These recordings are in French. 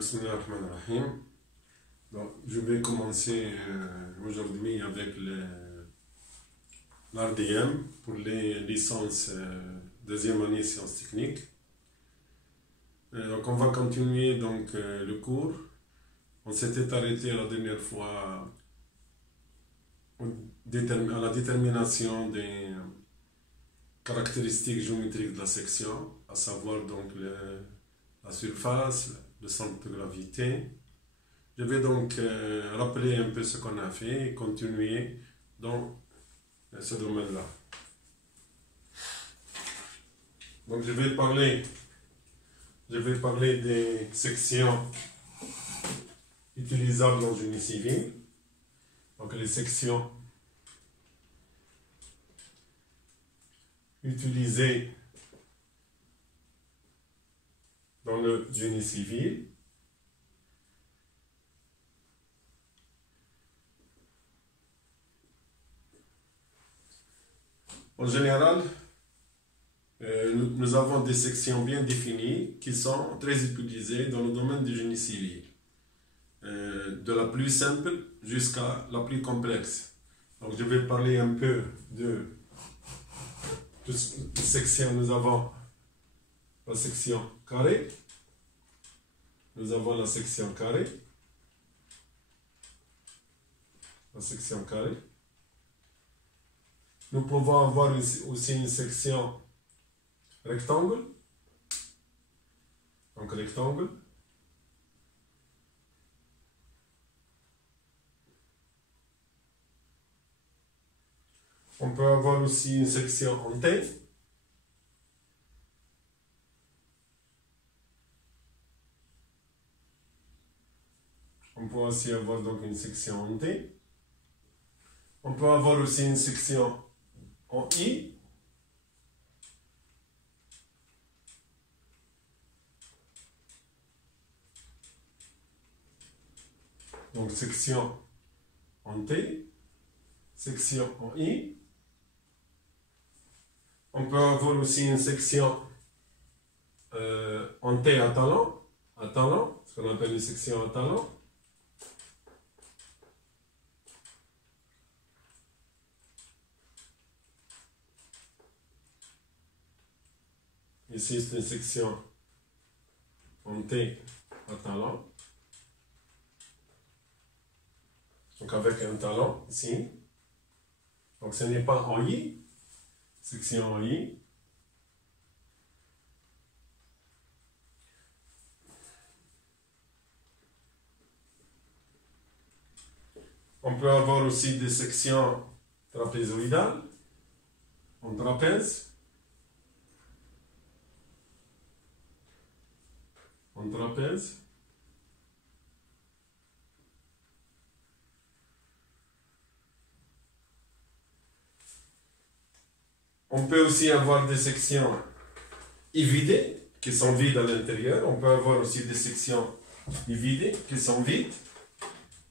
Bismillah ar-Rahman ar-Rahim. Donc, je vais commencer aujourd'hui avec l'RDM pour les licences deuxième année sciences techniques. Donc, on va continuer donc, le cours. On s'était arrêté la dernière fois à la détermination des caractéristiques géométriques de la section, à savoir donc la surface, le centre de gravité. Je vais donc rappeler un peu ce qu'on a fait et continuer dans ce domaine-là. Donc je vais parler des sections utilisables dans le génie civil. Donc les sections utilisées dans le génie civil. En général, nous avons des sections bien définies qui sont très utilisées dans le domaine du génie civil, de la plus simple jusqu'à la plus complexe. Donc je vais parler un peu de toutes les sections. Nous avons la section carrée, nous avons la section carrée, Nous pouvons avoir aussi une section rectangle, donc rectangle. On peut avoir aussi une section en T. On peut aussi avoir donc une section en T. On peut avoir aussi une section en I. Donc section en T, section en I. On peut avoir aussi une section en T à talon, ce qu'on appelle une section à talon. Ici, c'est une section en T à talon. Donc, avec un talon ici. Donc, ce n'est pas en I, section en I. On peut avoir aussi des sections trapézoïdales, en trapèze. On peut aussi avoir des sections évidées, qui sont vides à l'intérieur. On peut avoir aussi des sections évidées, qui sont vides.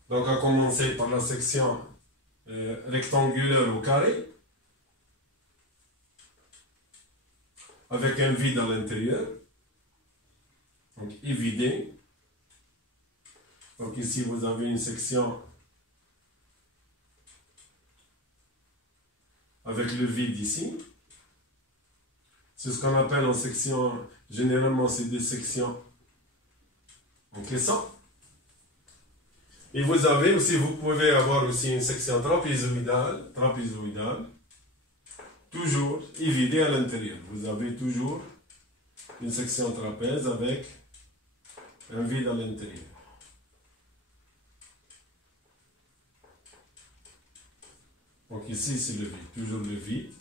Donc, à commencer par la section rectangulaire ou carré, avec un vide à l'intérieur. Donc, évidé. Donc, ici, vous avez une section avec le vide ici. C'est ce qu'on appelle en section, généralement, c'est des sections en caisson. Et vous avez aussi, vous pouvez avoir aussi une section trapézoïdale, toujours évidée à l'intérieur. Vous avez toujours une section trapèze avec un vide à l'intérieur. Donc ici, c'est le vide, toujours le vide.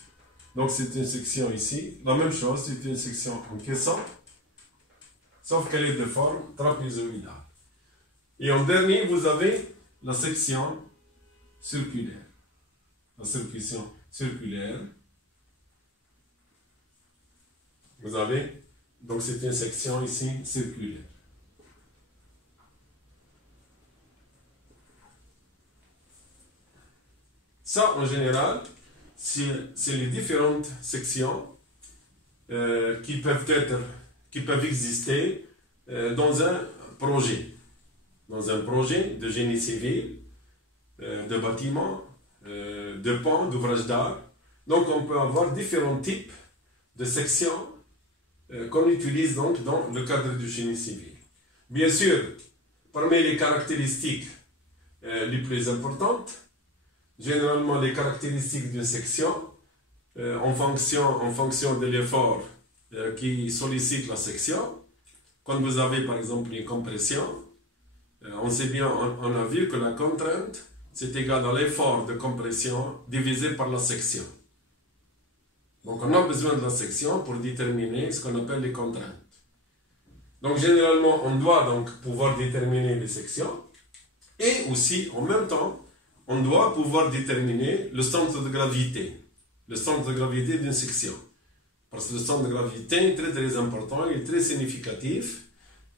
Donc c'est une section ici. La même chose, c'est une section en caisson, sauf qu'elle est de forme trapézoïdale. Et en dernier, vous avez la section circulaire. La section circulaire. Vous avez, donc c'est une section ici circulaire. Ça, en général, c'est les différentes sections qui peuvent exister dans un projet. Dans un projet de génie civil, de bâtiment, de pont, d'ouvrage d'art. Donc on peut avoir différents types de sections qu'on utilise donc dans le cadre du génie civil. Bien sûr, parmi les caractéristiques les plus importantes, généralement les caractéristiques d'une section, en fonction de l'effort qui sollicite la section. Quand vous avez par exemple une compression, on sait bien, on a vu que la contrainte, c'est égal à l'effort de compression divisé par la section. Donc on a besoin de la section pour déterminer ce qu'on appelle les contraintes. Donc généralement, on doit donc pouvoir déterminer les sections et aussi, en même temps, on doit pouvoir déterminer le centre de gravité. Le centre de gravité d'une section. Parce que le centre de gravité est très très important et très significatif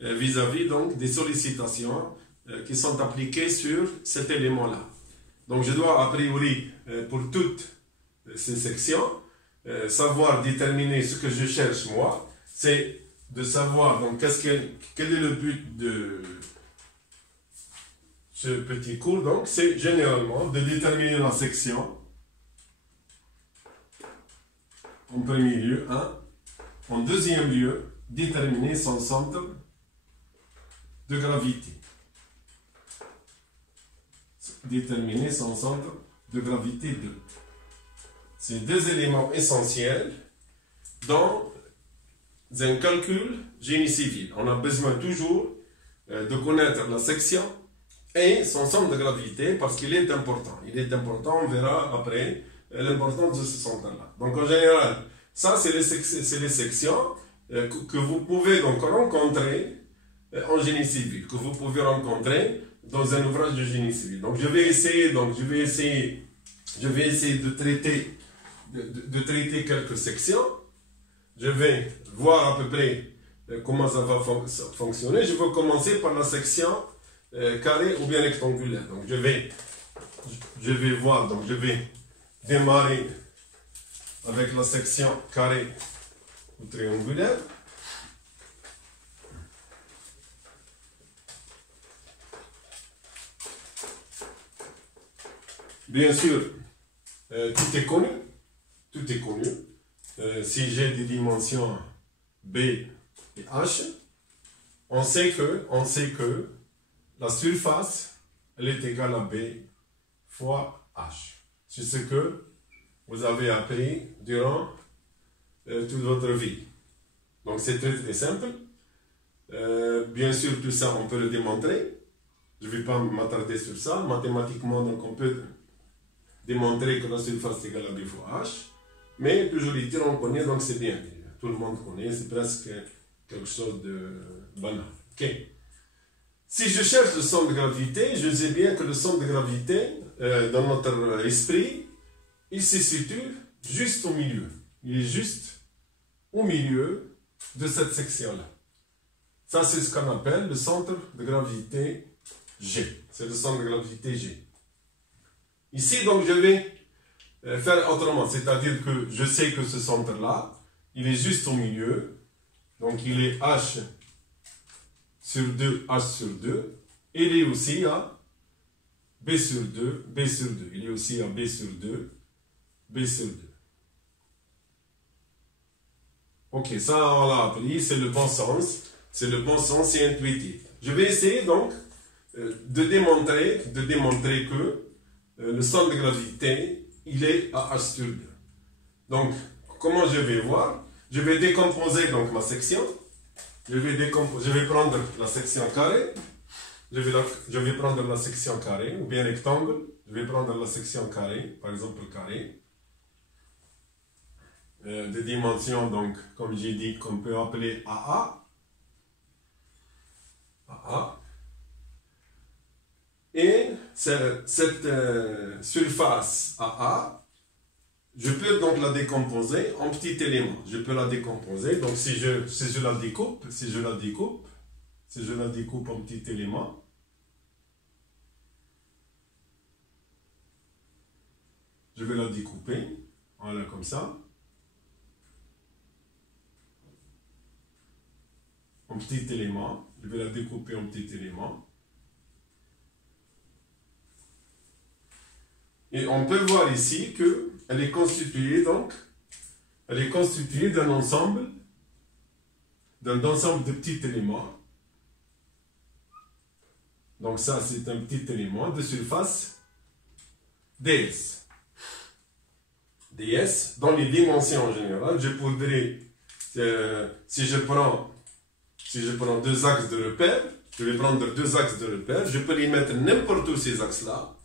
vis-à-vis donc des sollicitations qui sont appliquées sur cet élément-là. Donc je dois a priori pour toutes ces sections savoir déterminer ce que je cherche moi, c'est de savoir donc quel est le but de ce petit cours. Donc c'est généralement de déterminer la section en premier lieu, en deuxième lieu, déterminer son centre de gravité. Déterminer son centre de gravité 2. C'est deux éléments essentiels dans un calcul génie civil. On a besoin toujours de connaître la section et son centre de gravité parce qu'il est important. Il est important, on verra après l'importance de ce centre-là. Donc en général, ça c'est les sections que vous pouvez donc rencontrer en génie civil, que vous pouvez rencontrer dans un ouvrage de génie civil. Donc je vais essayer de traiter quelques sections. Je vais voir à peu près comment ça va fonctionner. Je vais commencer par la section carré ou bien rectangulaire. Donc je vais démarrer avec la section carré ou triangulaire. Bien sûr, tout est connu. Si j'ai des dimensions B et H, on sait que la surface, elle est égale à B fois H. C'est ce que vous avez appris durant toute votre vie. Donc c'est très très simple. Bien sûr, tout ça, on peut le démontrer. Je ne vais pas m'attarder sur ça. Mathématiquement, donc on peut démontrer que la surface est égale à B fois H. Mais toujours les tirs, on connaît, donc c'est bien. Tout le monde connaît, c'est presque quelque chose de banal. Okay. Si je cherche le centre de gravité, je sais bien que le centre de gravité, dans notre esprit, il se situe juste au milieu. Il est juste au milieu de cette section-là. Ça, c'est ce qu'on appelle le centre de gravité G. C'est le centre de gravité G. Ici, donc, je vais faire autrement. C'est-à-dire que je sais que ce centre-là, il est juste au milieu. Donc, il est H sur 2, H sur 2. Et il est aussi à B sur 2, B sur 2. Il est aussi à B sur 2, B sur 2. Ok, ça on l'a appris, c'est le bon sens. C'est le bon sens, c'est intuitif. Je vais essayer donc de démontrer que le centre de gravité, il est à H sur 2. Donc, comment je vais voir? Je vais décomposer donc ma section. Je vais prendre la section carrée. Je vais prendre la section carrée ou bien rectangle. Je vais prendre la section carrée, par exemple carré. De dimension, donc, comme j'ai dit, qu'on peut appeler AA. AA. Et cette surface AA, je peux donc la décomposer en petits éléments. Je peux la décomposer. Donc, si je la découpe en petits éléments, je vais la découper. Voilà, comme ça. En petit élément. Je vais la découper en petits éléments. Et on peut voir ici qu'elle est constituée donc, elle est constituée d'un ensemble de petits éléments. Donc ça, c'est un petit élément de surface ds. ds, dans les dimensions en général, je pourrais, si je prends deux axes de repère, je vais prendre deux axes de repère, je peux les mettre n'importe où ces axes-là,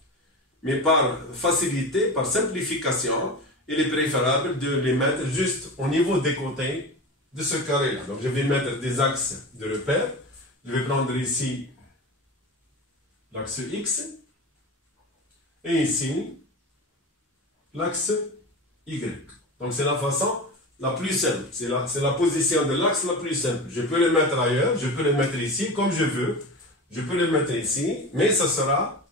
mais par facilité, par simplification, il est préférable de les mettre juste au niveau des côtés de ce carré-là. Donc je vais mettre des axes de repère, je vais prendre ici l'axe X, et ici l'axe Y. Donc c'est la façon la plus simple, c'est la position de l'axe la plus simple. Je peux le mettre ailleurs, je peux le mettre ici comme je veux, je peux le mettre ici, mais ça sera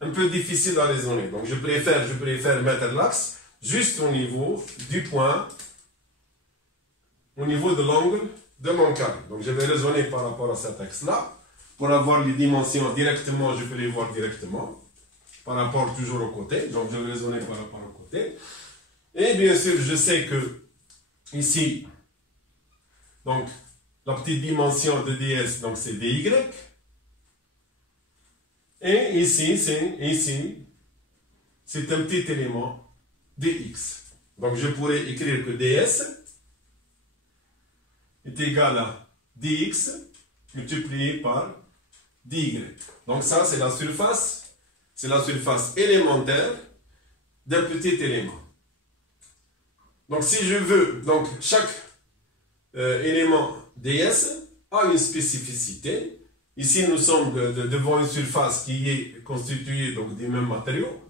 un peu difficile à raisonner. Donc je préfère mettre l'axe juste au niveau du point, au niveau de l'angle de mon carré. Donc je vais raisonner par rapport à cet axe-là. Pour avoir les dimensions directement, je peux les voir directement, par rapport toujours au côté. Donc je vais raisonner par rapport au côté. Et bien sûr, je sais que ici, donc la petite dimension de ds, donc c'est dy. Et ici, c'est un petit élément dx. Donc je pourrais écrire que ds est égal à dx multiplié par dy. Donc ça, c'est la surface élémentaire d'un petit élément. Donc si je veux, donc chaque élément ds a une spécificité. Ici, nous sommes devant une surface qui est constituée donc, des mêmes matériaux.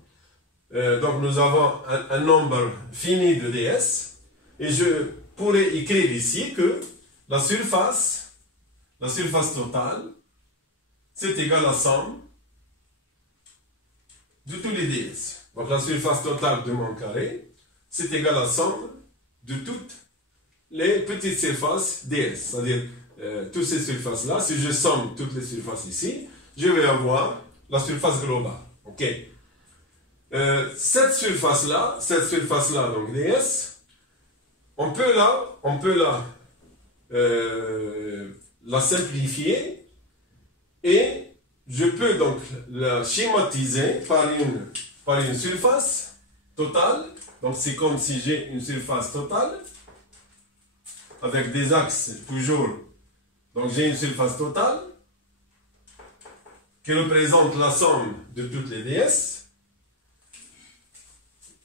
Donc nous avons un nombre fini de ds. Et je pourrais écrire ici que la surface totale, c'est égal à la somme de tous les ds. Donc la surface totale de mon carré, c'est égal à la somme de toutes les petites surfaces ds. C'est-à-dire, toutes ces surfaces-là, si je somme toutes les surfaces ici, je vais avoir la surface globale. Ok. Cette surface-là, donc ds, on peut la simplifier et je peux donc la schématiser par une surface totale. Donc c'est comme si j'ai une surface totale avec des axes toujours. Donc j'ai une surface totale qui représente la somme de toutes les ds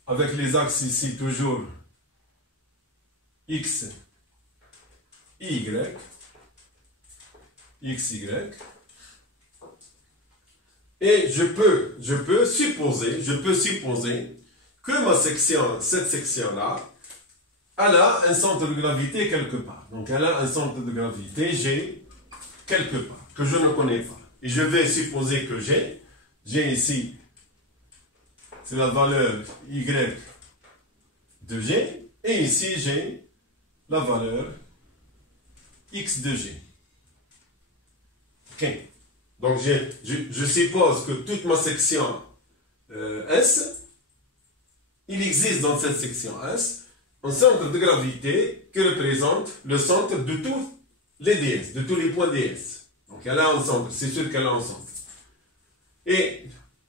avec les axes ici toujours x, y, x, y. Et je peux supposer que cette section-là, elle a un centre de gravité quelque part. Donc elle a un centre de gravité G quelque part, que je ne connais pas. Et je vais supposer que j'ai ici, c'est la valeur Y de G, et ici j'ai la valeur X de G. Ok. Donc je suppose que toute ma section S, il existe dans cette section S un centre de gravité qui représente le centre de tous les ds, de tous les points ds. Donc elle a un centre, c'est sûr qu'elle a un centre. Et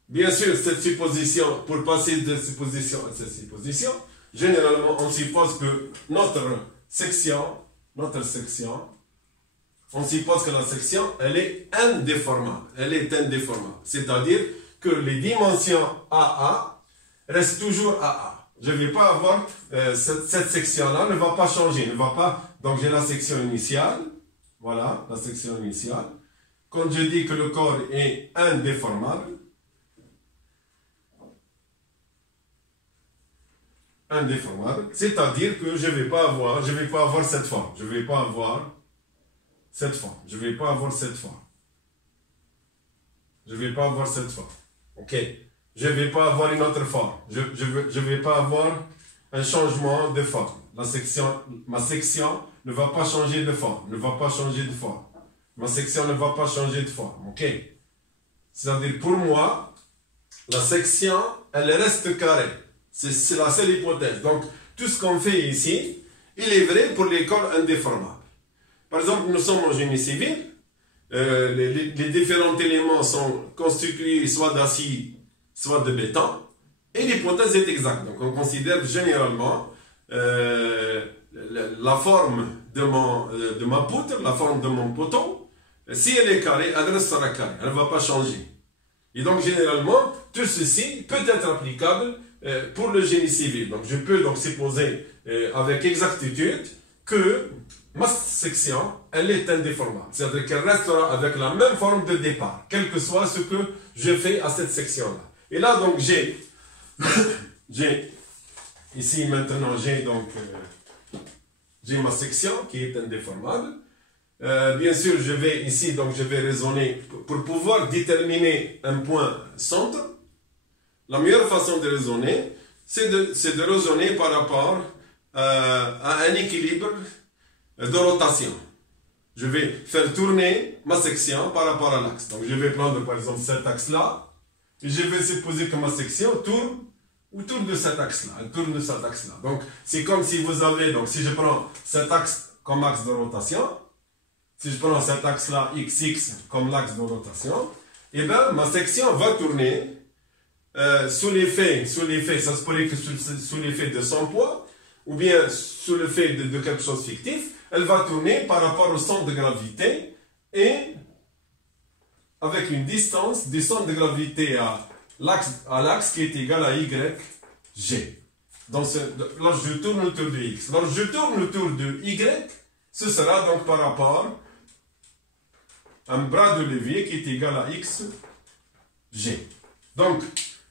bien sûr, cette supposition, pour passer de cette position à cette supposition, généralement on suppose que notre section, on suppose que la section, elle est indéformable. C'est-à-dire que les dimensions AA restent toujours AA. Je ne vais pas avoir, cette section-là ne va pas changer, donc j'ai la section initiale, voilà, la section initiale. Quand je dis que le corps est indéformable, c'est-à-dire que je ne vais pas avoir cette forme, je ne vais pas avoir cette forme. Ok. Je ne vais pas avoir une autre forme. Je ne vais pas avoir un changement de forme. ma section ne va pas changer de forme, ne va pas changer de forme. Ma section ne va pas changer de forme, ok? C'est-à-dire, pour moi, la section, elle reste carrée. C'est la seule hypothèse. Donc, tout ce qu'on fait ici, il est vrai pour les corps indéformables. Par exemple, nous sommes en génie civil. Les différents éléments sont constitués soit d'acier, soit de béton. Et l'hypothèse est exacte. Donc, on considère généralement la forme de ma poutre, la forme de mon poteau. Si elle est carrée, elle restera carrée. Elle ne va pas changer. Et donc, généralement, tout ceci peut être applicable pour le génie civil. Donc, je peux donc supposer avec exactitude que ma section, elle est indéformable. C'est-à-dire qu'elle restera avec la même forme de départ, quel que soit ce que je fais à cette section-là. Et là, donc, j'ai ici maintenant, j'ai ma section qui est indéformable. Bien sûr, je vais ici, donc je vais raisonner pour pouvoir déterminer un point centre. La meilleure façon de raisonner, c'est de raisonner par rapport à un équilibre de rotation. Je vais faire tourner ma section par rapport à l'axe. Donc, je vais prendre par exemple cet axe-là, et je vais supposer que ma section tourne autour de cet axe-là. Elle tourne de cet axe-là. Donc, c'est comme si vous avez, donc si je prends cet axe comme axe de rotation, si je prends cet axe-là, XX, comme l'axe de rotation, et bien, ma section va tourner sous l'effet, ça se pourrait que sous l'effet de son poids, ou bien sous l'effet de quelque chose de fictif, elle va tourner par rapport au centre de gravité et avec une distance du centre de gravité à l'axe qui est égal à YG. Donc, lorsque je tourne autour de X. Lorsque je tourne autour de Y, ce sera donc par rapport à un bras de levier qui est égal à XG. Donc,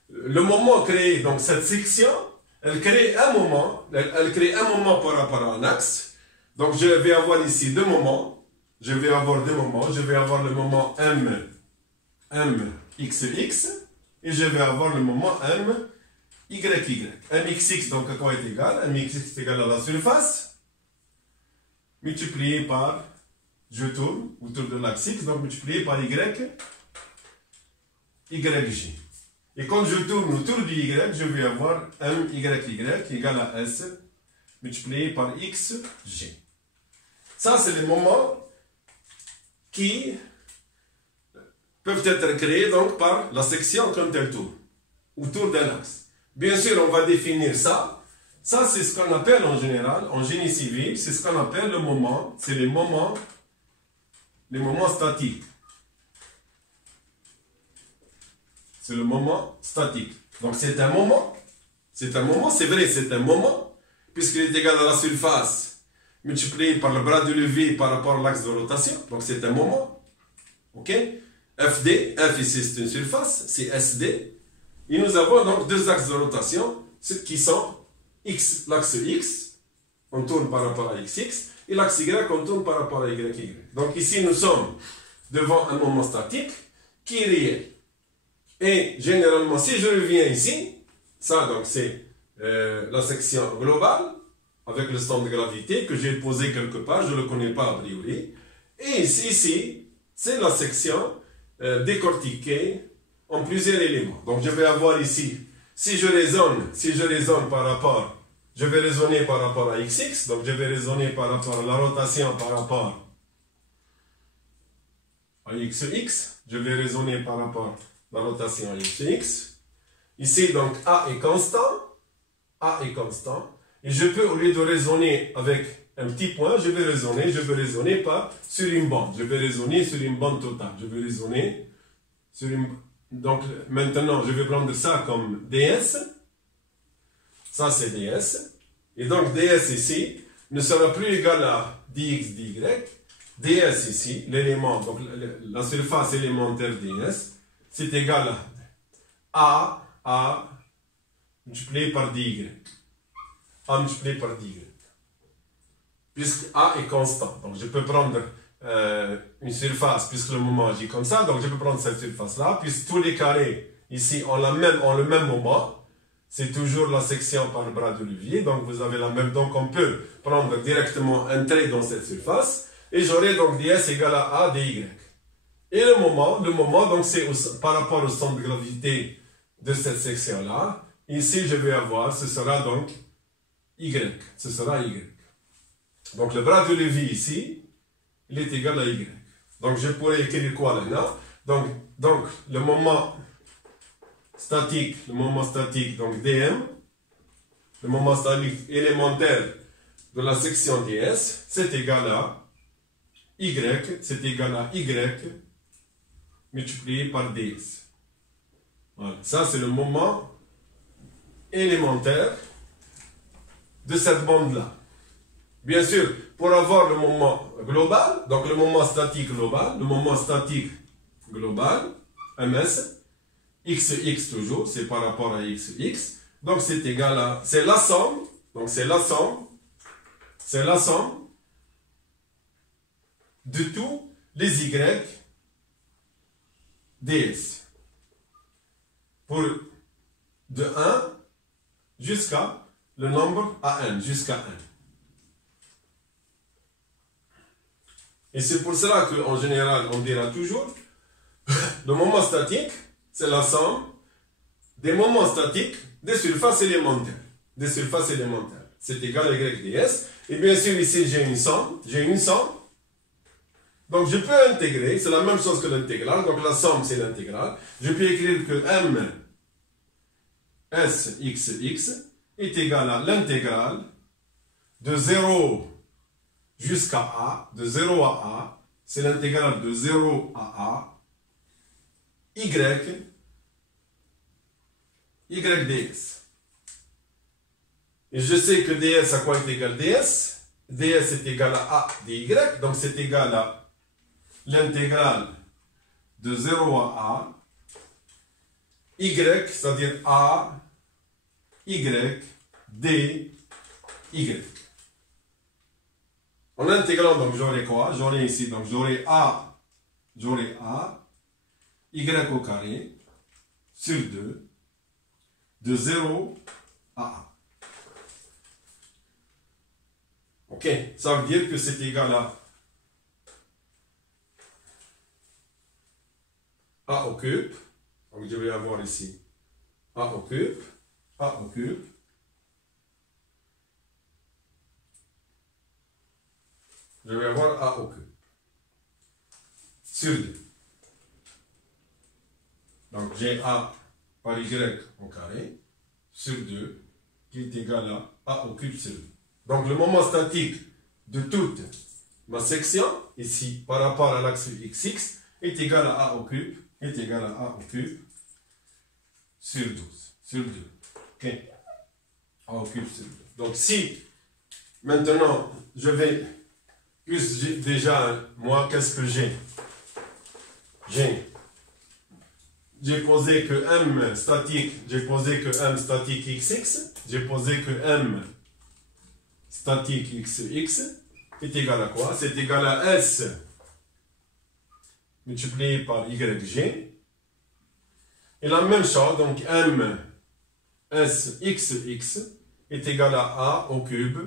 le moment créé, donc cette section, elle crée un moment par rapport à un axe. Donc, je vais avoir ici deux moments. Je vais avoir le moment MXX et je vais avoir le moment MYY. MXX, donc à quoi est égal? MXX est égal à la surface multiplié par, je tourne autour de l'axe X, donc multiplié par YG. Et quand je tourne autour du Y, je vais avoir MYY égal à S multiplié par XG. Ça, c'est les moments qui peuvent être créés donc par la section quand elle tourne autour d'un axe. Bien sûr, on va définir ça. Ça, c'est ce qu'on appelle en général, en génie civil, c'est ce qu'on appelle le moment. C'est les moments statiques. C'est le moment statique. Donc, c'est un moment, c'est vrai, c'est un moment, puisqu'il est égal à la surface multiplié par le bras de levier par rapport à l'axe de rotation. Donc, c'est un moment. OK? FD, F ici, c'est une surface, c'est SD. Et nous avons donc deux axes de rotation, qui sont l'axe X, on tourne par rapport à XX, et l'axe Y, on tourne par rapport à YY. Donc, ici, nous sommes devant un moment statique qui est réel. Et généralement, si je reviens ici, ça donc c'est la section globale avec le centre de gravité que j'ai posé quelque part, je ne le connais pas a priori. Et ici, c'est la section décortiquée en plusieurs éléments. Donc je vais avoir ici, si je raisonne par rapport, je vais raisonner par rapport à XX, donc je vais raisonner par rapport à la rotation par rapport à XX, je vais raisonner par rapport la rotation XX. Ici, donc, A est constant. Et je peux, au lieu de raisonner avec un petit point, je vais raisonner sur une bande. Je vais raisonner sur une bande totale. Je vais raisonner sur une... Donc, maintenant, je vais prendre ça comme ds. Ça, c'est ds. Et donc, ds ici ne sera plus égal à dx dy. ds ici, l'élément, donc la surface élémentaire ds, c'est égal à A multiplié par dy. A multiplié par dy. Puisque A est constant. Donc je peux prendre une surface, puisque le moment agit comme ça, donc je peux prendre cette surface-là, puisque tous les carrés ici ont le même moment, c'est toujours la section par le bras de levier. Donc vous avez la même. Donc on peut prendre directement un trait dans cette surface. Et j'aurai donc ds égale à a dy. Et le moment donc c'est par rapport au centre de gravité de cette section-là. Ici, je vais avoir, ce sera donc y. Ce sera y. Donc le bras de levier ici, il est égal à y. Donc je pourrais écrire quoi là? Donc le moment statique, donc dm, le moment statique élémentaire de la section ds, c'est égal à y, c'est égal à y multiplié par ds. Voilà. Ça, c'est le moment élémentaire de cette bande-là. Bien sûr, pour avoir le moment global, donc le moment statique global, ms, xx toujours, c'est par rapport à xx, donc c'est égal à, c'est la somme de tous les y ds, pour de 1 jusqu'à le nombre à n, jusqu'à n. Et c'est pour cela qu'en général, on dira toujours, le moment statique, c'est la somme des moments statiques des surfaces élémentaires. C'est égal à y ds. Et bien sûr, ici, j'ai une somme. Donc, je peux intégrer, c'est la même chose que l'intégrale. Donc, la somme, c'est l'intégrale. Je peux écrire que m sxx est égal à l'intégrale de 0 jusqu'à a, de 0 à a, c'est l'intégrale de 0 à a, y ds. Et je sais que ds à quoi est égal ds? Ds est égal à a dy, donc c'est égal à l'intégrale de 0 à a, y, c'est-à-dire a, y, d, y. En intégrant, donc j'aurai quoi? J'aurai ici, donc j'aurai a, y au carré, sur 2, de 0 à a. Ok, ça veut dire que c'est égal à a au cube, donc je vais avoir ici a au cube, je vais avoir a au cube, sur 2. Donc j'ai a par y au carré, sur 2, qui est égal à a au cube sur 2. Donc le moment statique de toute ma section, ici, par rapport à l'axe xx, est égal à a au cube, sur 12, sur 2. Ok? A au cube sur 2. Donc si, maintenant, je vais, plus déjà, moi, qu'est-ce que j'ai? J'ai posé que m statique, xx, j'ai posé que m statique xx est égal à quoi? C'est égal à s multiplié par yg. Et la même chose, donc m s xx est égal à a au cube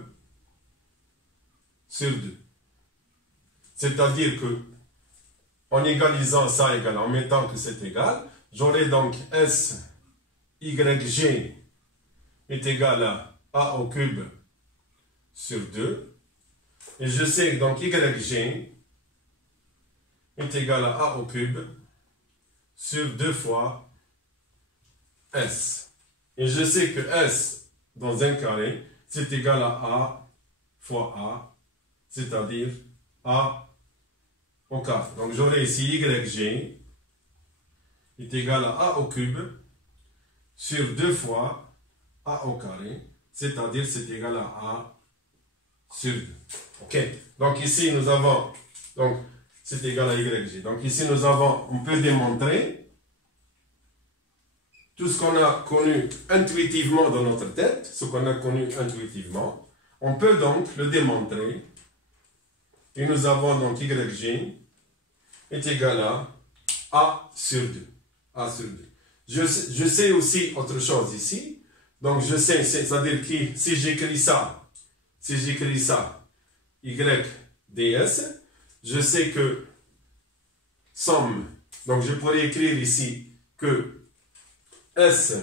sur 2. C'est-à-dire que, en égalisant ça égal, en mettant que c'est égal, j'aurai donc s yg est égal à a au cube sur 2. Et je sais donc yg est égal à a au cube sur 2 fois s. Et je sais que s dans un carré, c'est égal à a fois a, c'est-à-dire a au carré. Donc j'aurai ici yg est égal à a au cube sur 2 fois a au carré, c'est-à-dire c'est égal à a sur 2. Ok, donc ici nous avons, donc c'est égal à yg. Donc ici nous avons, on peut démontrer tout ce qu'on a connu intuitivement dans notre tête, on peut donc le démontrer. Et nous avons donc yg est égal à a sur 2. Je sais aussi autre chose ici, Donc je sais, c'est-à-dire que si j'écris ça, y ds, je sais que somme, donc je pourrais écrire ici que S,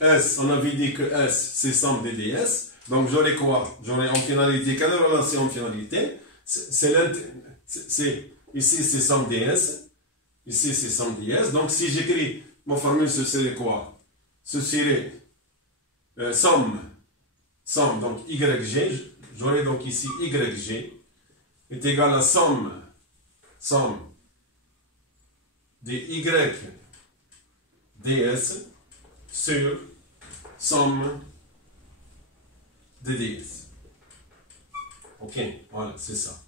on avait dit que S, c'est somme des ds, donc j'aurai quoi? J'aurai en finalité, quelle relation en finalité? Ici c'est somme ds, ici c'est somme ds, donc si j'écris, mon formule ce serait quoi? Ce serait somme, donc YG, j'aurai donc ici YG est égal à somme des Y ds sur somme des ds. Ok, voilà, c'est ça.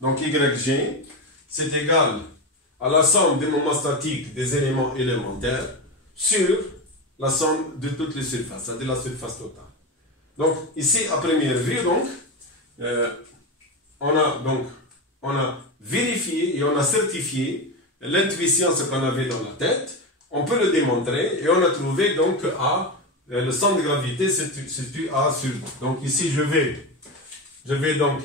Donc YG, c'est égal à la somme des moments statiques des éléments élémentaires sur la somme de toutes les surfaces, c'est-à-dire la surface totale. Donc, ici, à première vue, donc, on a vérifié et on a certifié l'intuition, ce qu'on avait dans la tête. On peut le démontrer et on a trouvé donc que A, le centre de gravité se situe A sur 2. Donc, ici, je vais donc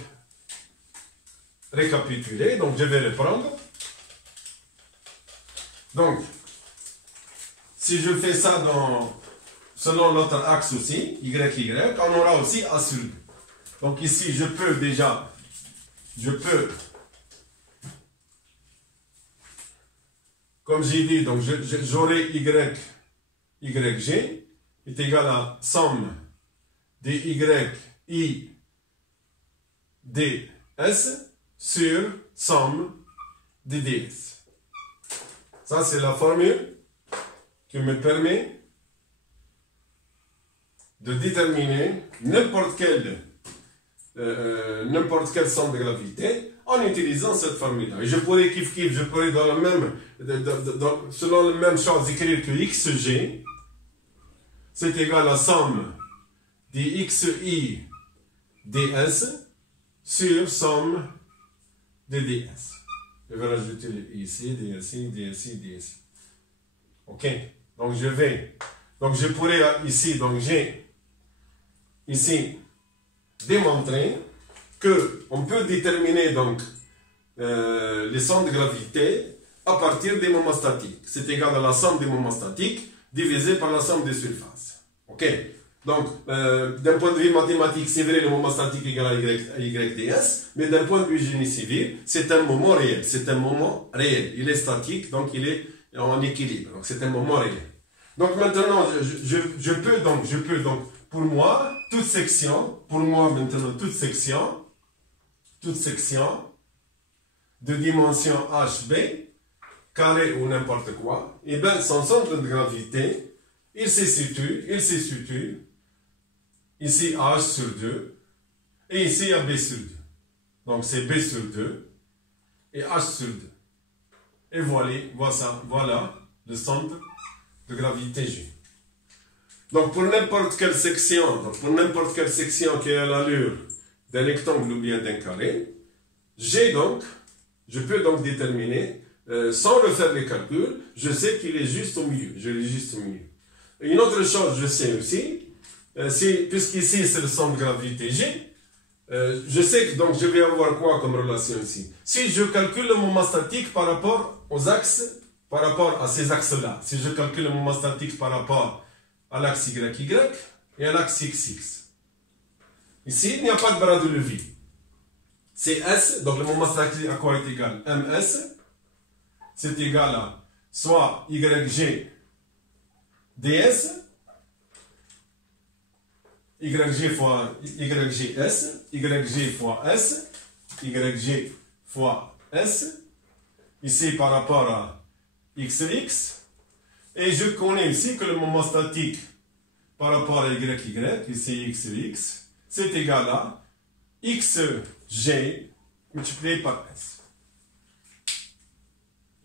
récapituler, donc je vais reprendre. Donc, si je fais ça selon l'autre axe aussi, YY, on aura aussi A sur 2. Donc ici, je peux, comme j'ai dit, donc j'aurai YG est égal à somme des YI ds sur somme des ds. Ça, c'est la formule qui me permet de déterminer n'importe quel centre de gravité en utilisant cette formule-là. Et je pourrais je pourrais selon la même chose écrire que XG c'est égal à somme des XI ds sur somme des ds. Je vais rajouter le ici, DSI, DSI, DSI. Ok, donc je pourrais ici, donc j'ai ici démontré que on peut déterminer donc les centres de gravité à partir des moments statiques. C'est égal à la somme des moments statiques divisé par la somme des surfaces. Ok, donc d'un point de vue mathématique, c'est vrai, le moment statique égale à YDS, mais d'un point de vue génie civil, c'est un moment réel. C'est un moment réel. Il est statique, donc il est en équilibre. Donc c'est un moment réel. Donc maintenant, je peux donc, pour moi, toute section de dimension HB, carré ou n'importe quoi, et bien son centre de gravité, il se situe ici H sur 2, et ici à B sur 2. Donc c'est B sur 2 et H sur 2. Et voilà le centre de gravité G. Donc pour n'importe quelle section qui a l'allure d'un rectangle ou bien d'un carré, je peux donc déterminer, sans refaire les calculs, je sais qu'il est juste au milieu. Et une autre chose, je sais aussi, puisqu'ici c'est le centre de gravité G, je sais que donc je vais avoir quoi comme relation ici? Si je calcule le moment statique par rapport aux axes, par rapport à ces axes-là, si je calcule le moment statique par rapport à l'axe YY et à l'axe XX. Ici, il n'y a pas de bras de levier. C'est S, donc le moment statique à quoi est égal? MS, c'est égal à soit YG ds, YG fois YGS, YG fois S, YG fois S, ici par rapport à XX, et je connais ici que le moment statique par rapport à YY, ici XX, c'est égal à XG multiplié par S.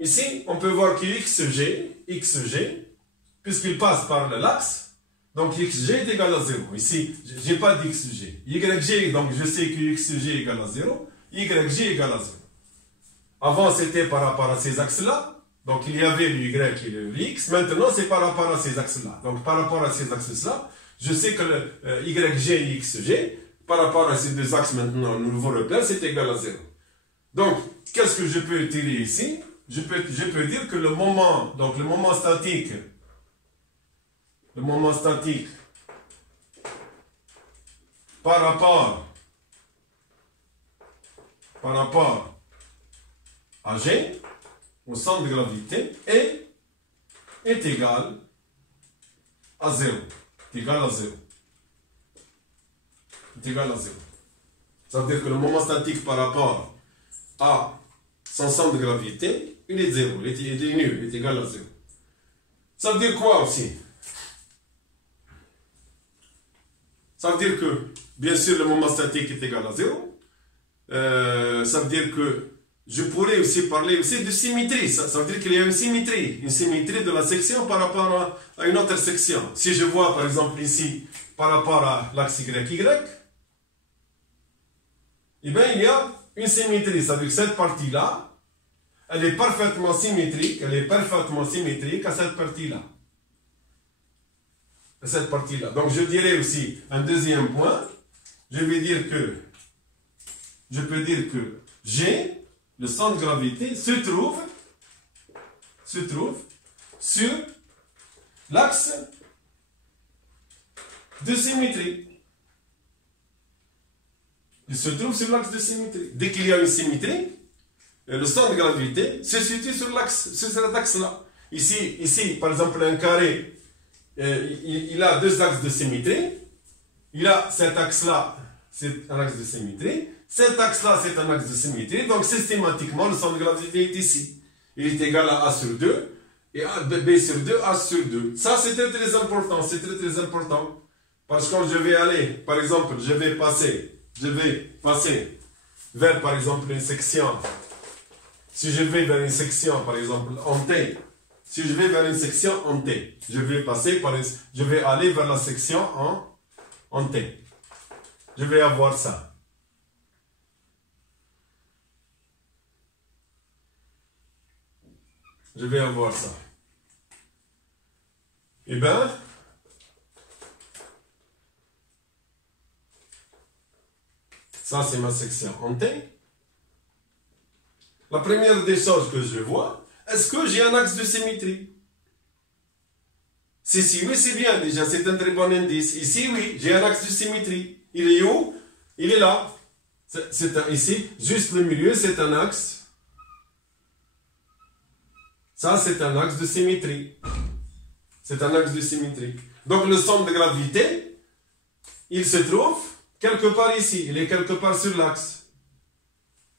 Ici, on peut voir que XG, puisqu'il passe par l'axe, donc XG est égal à 0. Ici, je n'ai pas d'XG. YG, donc je sais que XG est égal à 0. YG est égal à 0. Avant, c'était par rapport à ces axes-là. Donc il y avait le Y et le X. Maintenant, c'est par rapport à ces axes-là. Donc par rapport à ces axes-là, je sais que le YG et XG, par rapport à ces deux axes maintenant, le nouveau repère, c'est égal à 0. Donc, qu'est-ce que je peux tirer ici? Je peux dire que le moment statique par rapport à G, au centre de gravité, est égal à 0. Est égal à 0. Est égal à 0. Ça veut dire que le moment statique par rapport à son centre de gravité, il est 0. Il est nul. Il est égal à 0. Ça veut dire quoi aussi? Ça veut dire que, bien sûr, le moment statique est égal à 0. Ça veut dire que je pourrais aussi parler aussi de symétrie. Ça veut dire qu'il y a une symétrie de la section par rapport à une autre section. Si je vois par exemple ici, par rapport à l'axe YY, eh bien il y a une symétrie. Ça veut dire que cette partie-là, elle est parfaitement symétrique à cette partie-là. Donc je dirais aussi un deuxième point, je peux dire que G, le centre de gravité, se trouve sur l'axe de symétrie. Il se trouve sur l'axe de symétrie. Dès qu'il y a une symétrie, le centre de gravité se situe sur cet axe-là. Ici, par exemple, un carré, il a deux axes de symétrie. Il a cet axe-là, c'est un axe de symétrie. Cet axe-là, c'est un axe de symétrie. Donc, systématiquement, le centre de gravité est ici. Il est égal à A sur 2. Et B sur 2, A sur 2. Ça, c'est très, très important. C'est très, très important. Parce que quand je vais aller, par exemple, je vais passer vers, par exemple, une section. Si je vais vers une section, par exemple, en T. Si je vais vers une section en T, je vais aller vers la section en T. Je vais avoir ça. Je vais avoir ça. Eh bien, ça c'est ma section en T. La première des choses que je vois, est-ce que j'ai un axe de symétrie? Si oui, c'est bien déjà, c'est un très bon indice. Ici, oui, j'ai un axe de symétrie. Il est où? Il est là. Ici, juste le milieu, c'est un axe. Ça, c'est un axe de symétrie. C'est un axe de symétrie. Donc, le centre de gravité, il se trouve quelque part ici. Il est quelque part sur l'axe.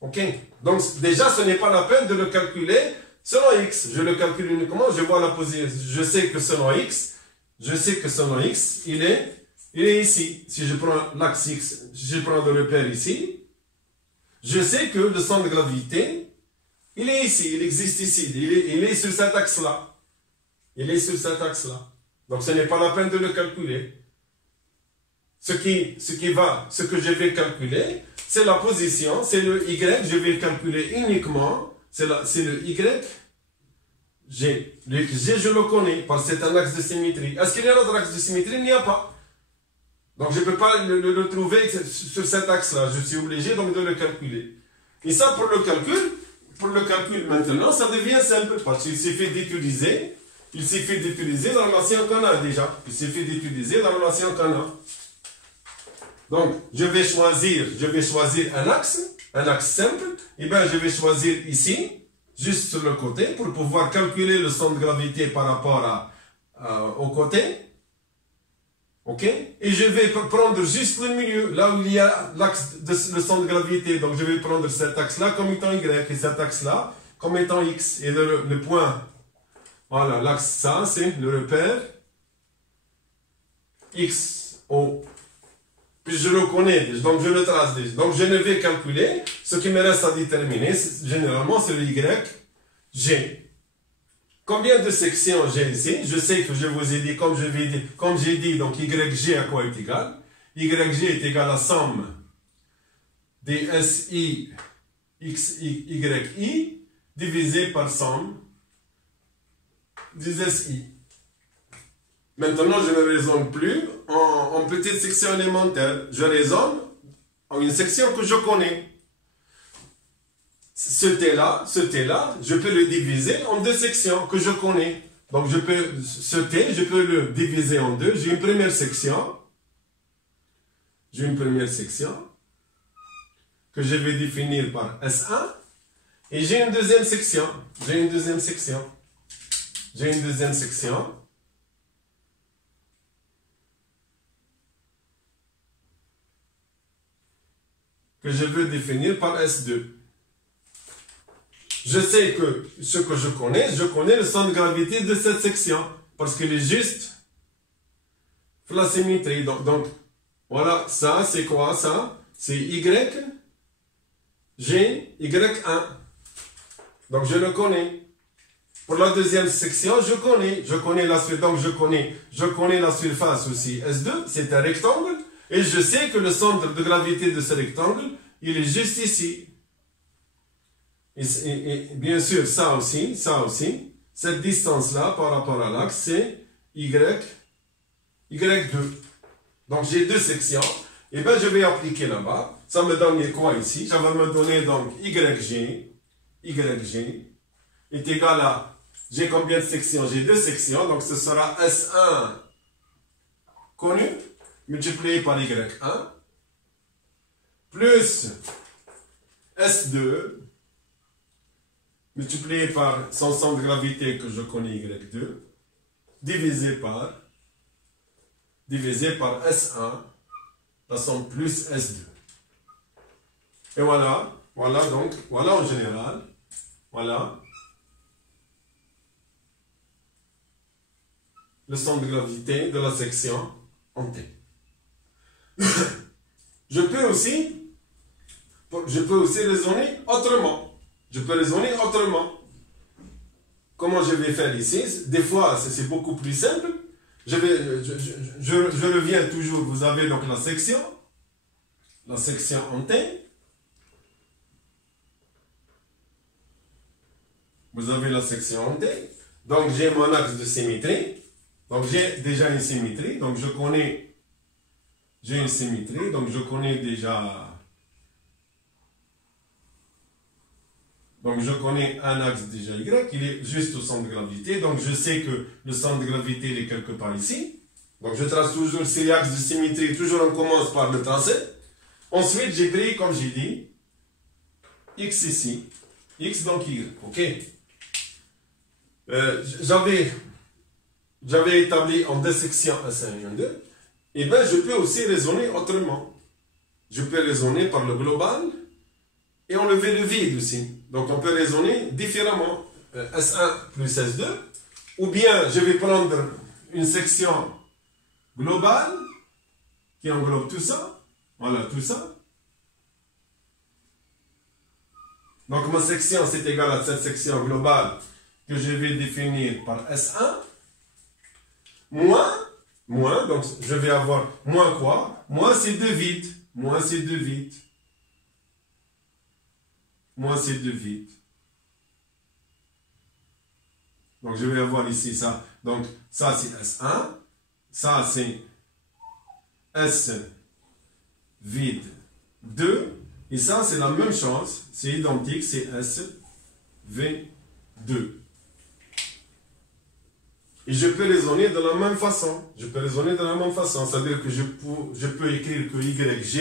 OK? Donc, déjà, ce n'est pas la peine de le calculer selon X. Je le calcule uniquement, je vois la position. Je sais que selon X, il est ici. Si je prends l'axe X, je prends le repère ici, je sais que le centre de gravité, il est ici, il existe ici, il est sur cet axe-là. Il est sur cet axe-là. Donc ce n'est pas la peine de le calculer. Ce que je vais calculer, c'est la position, c'est le Y, je vais calculer uniquement, c'est le Y, G. Le G, je le connais, parce que c'est un axe de symétrie. Est-ce qu'il y a un autre axe de symétrie? Il n'y a pas. Donc je ne peux pas le trouver sur cet axe-là. Je suis obligé donc de le calculer. Et ça, pour le calcul maintenant, ça devient simple, parce qu'il suffit d'utiliser la relation qu'on a déjà. Il suffit d'utiliser la relation qu'on a. Donc, je vais choisir un axe simple. Et bien, je vais choisir ici, juste sur le côté, pour pouvoir calculer le centre de gravité par rapport au côté. OK? Et je vais prendre juste le milieu, là où il y a le centre de gravité. Donc, je vais prendre cet axe-là comme étant Y, et cet axe-là comme étant X. Et le point, voilà, l'axe, ça, c'est le repère X, O. Puis je le connais déjà, donc je le trace déjà. Donc, je ne vais calculer. Ce qui me reste à déterminer, généralement, c'est le Y, G. Combien de sections j'ai ici? Je sais que je vous ai dit, comme j'ai dit, donc YG à quoi est égal? YG est égal à somme des SI XY divisé par somme du SI. Maintenant, je ne raisonne plus en petite section élémentaire. Je raisonne en une section que je connais. Ce T-là, je peux le diviser en deux sections que je connais. Donc, ce T, je peux le diviser en deux. J'ai une première section. J'ai une première section que je vais définir par S1. Et j'ai une deuxième section. J'ai une deuxième section que je veux définir par S2. Je sais que ce que je connais le centre de gravité de cette section. Parce qu'il est juste la symétrie. Donc, voilà, ça, c'est quoi ça? C'est Y, G, Y1. Donc, je le connais. Pour la deuxième section, je connais la surface. Donc, je connais la surface aussi. S2, c'est un rectangle. Et je sais que le centre de gravité de ce rectangle, il est juste ici. Et bien sûr, ça aussi, cette distance-là par rapport à l'axe, c'est Y2. Donc, j'ai deux sections. Et bien, je vais appliquer là-bas. Ça me donne quoi ici? Ça va me donner donc YG est égal à, j'ai combien de sections? J'ai deux sections, donc ce sera S1 connu, multiplié par Y1, plus S2, multiplié par son centre de gravité que je connais Y2, divisé par S1, la somme plus S2. Et voilà en général, voilà le centre de gravité de la section en T. Je peux aussi raisonner autrement. Comment je vais faire ici? Des fois, c'est beaucoup plus simple. Je reviens toujours, vous avez donc la section en T. Vous avez la section en T. Donc, j'ai mon axe de symétrie. Donc, j'ai déjà une symétrie. Donc, j'ai une symétrie. Donc, je connais déjà... Donc, je connais un axe déjà Y, il est juste au centre de gravité. Donc, je sais que le centre de gravité il est quelque part ici. Donc, je trace toujours ces axes de symétrie. Toujours, on commence par le tracer. Ensuite, j'écris, comme j'ai dit, X ici. X donc Y. OK? J'avais établi en deux sections S1 et S2. Et bien, je peux aussi raisonner autrement. Je peux raisonner par le global et enlever le vide aussi. Donc, on peut raisonner différemment. S1 plus S2. Ou bien, je vais prendre une section globale qui englobe tout ça. Voilà, tout ça. Donc, ma section, c'est égal à cette section globale que je vais définir par S1. Moins, donc je vais avoir moins quoi? Moins c'est deux vides. Donc je vais avoir ici ça. Donc ça c'est S1. Ça c'est S vide 2. Et ça c'est la même chose. C'est identique. C'est SV2. Et je peux raisonner de la même façon. C'est-à-dire que je peux écrire que YG,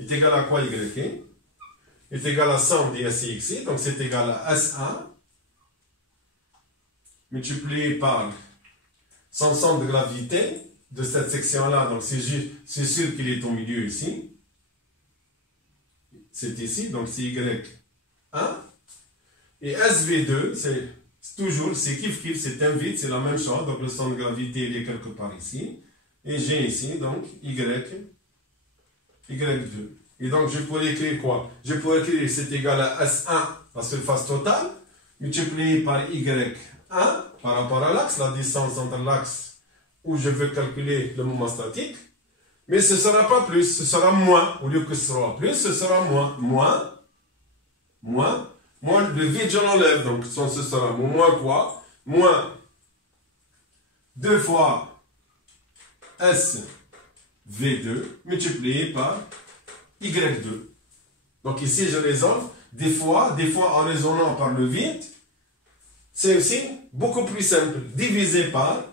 est égal à quoi YG? Est égal à 100 des SIXI, donc c'est égal à S1 multiplié par son centre de gravité de cette section-là. Donc c'est sûr qu'il est au milieu ici. C'est ici, donc c'est Y1. Et SV2, c'est kiff, c'est un vide, c'est la même chose. Donc le centre de gravité, il est quelque part ici. Et j'ai ici, donc, Y2. Et donc, je pourrais écrire quoi? Je pourrais écrire c'est égal à S1, la surface totale, multiplié par Y1 par rapport à l'axe, la distance entre l'axe où je veux calculer le moment statique. Mais ce ne sera pas plus, ce sera moins. Au lieu que ce sera plus, ce sera moins. Moins Moins le vide, je l'enlève. Donc, ce sera moins quoi? Moins 2 fois SV2 multiplié par Y2. Donc ici, je résolve des fois en raisonnant par le vide. C'est aussi beaucoup plus simple. Divisé par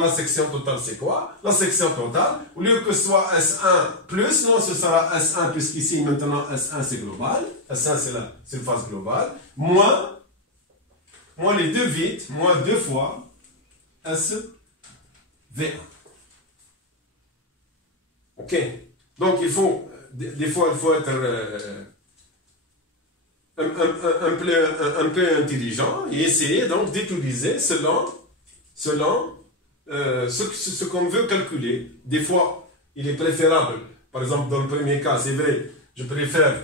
la section totale, c'est quoi? La section totale, au lieu que ce soit S1 plus, non, ce sera S1 puisqu'ici, maintenant, S1 c'est global. S1 c'est la surface globale. Moins les deux vides, moins 2 fois SV1. Ok? Donc il faut, des fois, il faut être un peu intelligent et essayer donc d'utiliser selon ce qu'on veut calculer. Des fois, il est préférable, par exemple dans le premier cas, c'est vrai, je préfère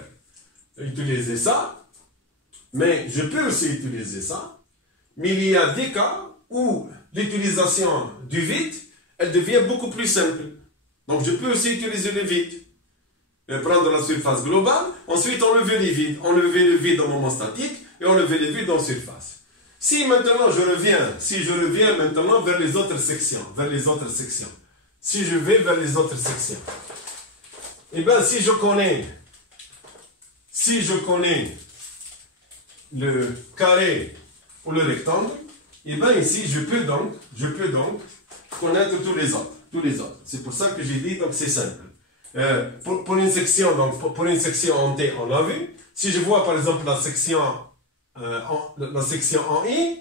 utiliser ça, mais je peux aussi utiliser ça, mais il y a des cas où l'utilisation du vide, elle devient beaucoup plus simple. Donc je peux aussi utiliser le vide. Prendre la surface globale, ensuite enlever les vides, enlever le vide en moment statique et enlever le vide en surface. Si maintenant je reviens maintenant vers les autres sections, si je vais vers les autres sections, et bien si je connais le carré ou le rectangle, et bien ici je peux donc connaître tous les autres. C'est pour ça que j'ai dit donc c'est simple. Pour une section, en T, on l'a vu. Si je vois par exemple la section en I,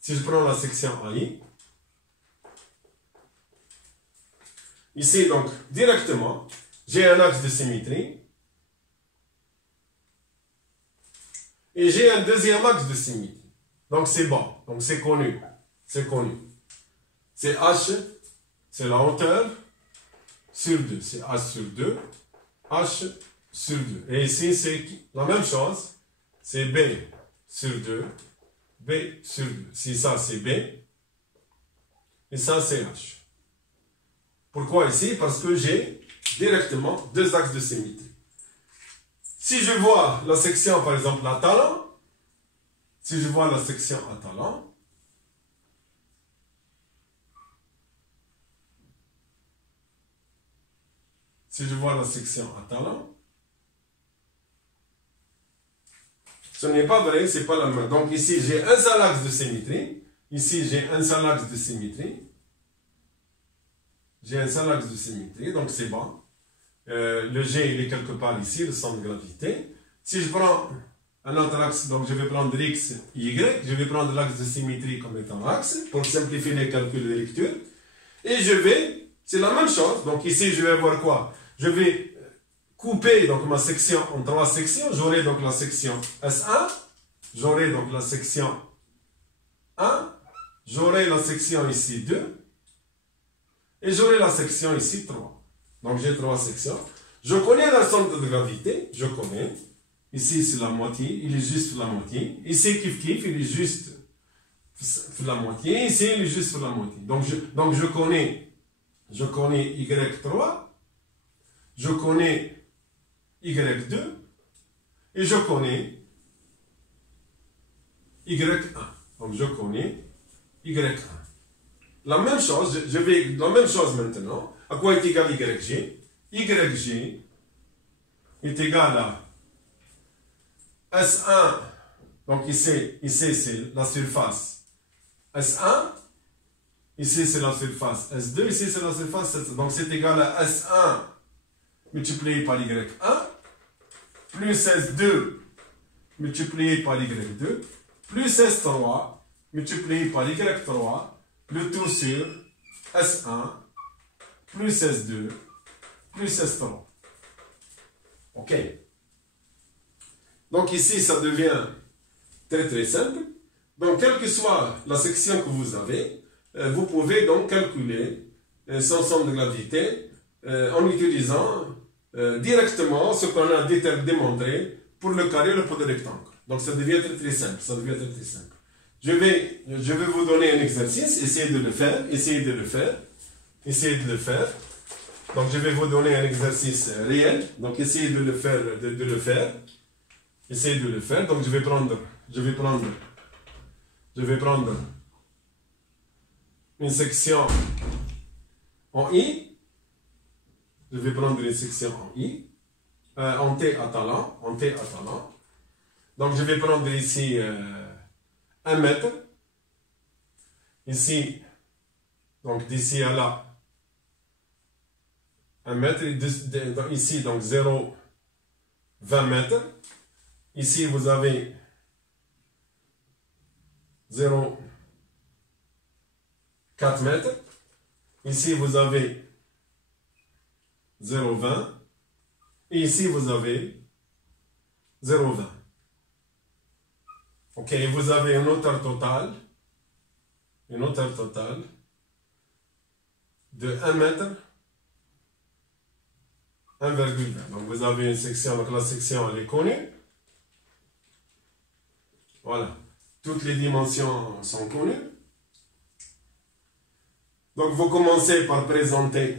si je prends la section en I, ici donc directement, j'ai un axe de symétrie et j'ai un deuxième axe de symétrie. Donc c'est bon, donc c'est connu. C'est H, c'est la hauteur sur 2, c'est H sur 2, H sur 2. Et ici, c'est la même chose, c'est B sur 2, B sur 2. Si ça, c'est B, et ça, c'est H. Pourquoi ici? Parce que j'ai directement deux axes de symétrie. Si je vois la section, par exemple, à talent, si je vois la section à talent, ce n'est pas vrai, c'est pas la même. Donc ici, j'ai un seul axe de symétrie. Donc c'est bon. Le G, il est quelque part ici, le centre de gravité. Si je prends un autre axe, donc je vais prendre X, Y, je vais prendre l'axe de symétrie comme étant axe, pour simplifier les calculs de lecture. Et c'est la même chose. Donc ici, je vais voir quoi? Je vais couper donc ma section en 3 sections. J'aurai donc la section S1, j'aurai donc la section 1, j'aurai la section ici 2, et j'aurai la section ici 3. Donc j'ai 3 sections. Je connais le centre de gravité, je connais. Ici c'est la moitié, il est juste la moitié. Ici kiff, il est juste la moitié. Ici il est juste la moitié. Donc je connais Y3, je connais Y2 et je connais Y1. Donc je connais Y1. La même chose, la même chose maintenant. À quoi est égal YG? YG est égal à S1. Donc ici c'est la surface S1. Ici c'est la surface S2. Ici c'est la surface S2. Donc c'est égal à S1 multiplié par Y1 plus S2 multiplié par Y2 plus S3 multiplié par Y3, le tout sur S1 plus S2 plus S3. Ok. Donc ici, ça devient très très simple. Donc, quelle que soit la section que vous avez, vous pouvez donc calculer son centre de gravité en utilisant directement ce qu'on a démontré pour le carré et pour le rectangle. Donc ça devient très très simple. Je vais vous donner un exercice, essayez de le faire. Donc je vais vous donner un exercice réel. Donc essayez de le faire, Essayez de le faire. Donc je vais prendre une section en I. Je vais prendre une section en I. En T atalant. Donc je vais prendre ici 1 mètre. Ici, donc d'ici à là, 1 mètre. Ici, donc 0,20 mètres. Ici, vous avez 0,4 mètres. Ici, vous avez 0,20. Et ici, vous avez 0,20. Ok, et vous avez une hauteur totale de 1 mètre, 1,20. Donc vous avez une section, donc la section elle est connue. Voilà, toutes les dimensions sont connues. Donc vous commencez par présenter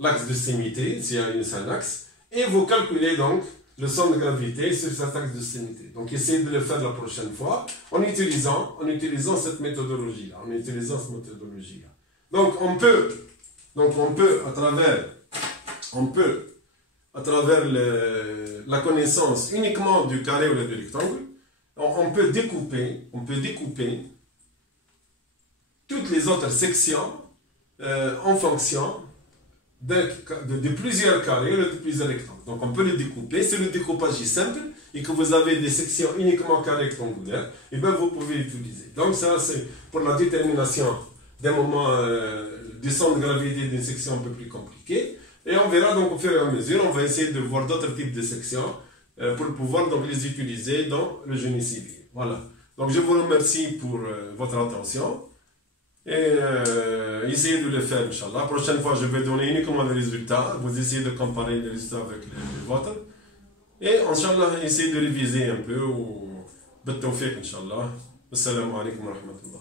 l'axe de sommité, s'il y a un seul axe, et vous calculez donc le centre de gravité sur cet axe de sommité. Donc essayez de le faire la prochaine fois en utilisant cette méthodologie-là. Donc on peut à travers la connaissance uniquement du carré ou du rectangle, on peut découper toutes les autres sections en fonction de plusieurs carrés ou de plusieurs rectangles. Donc on peut les découper, c'est le découpage simple, et que vous avez des sections uniquement carrées rectangulaires, et bien vous pouvez l'utiliser. Donc ça c'est pour la détermination d'un moment du centre de gravité d'une section un peu plus compliquée, et on verra donc au fur et à mesure, on va essayer de voir d'autres types de sections pour pouvoir donc les utiliser dans le génie civil. Voilà. Donc je vous remercie pour votre attention. Et essayez de le faire, Inch'Allah. La prochaine fois, je vais donner uniquement les résultats. Vous essayez de comparer les résultats avec les vôtres. Et Inch'Allah, essayez de réviser un peu. Ou Bittawfiq, Inch'Allah. Assalamu alaikum wa rahmatullah.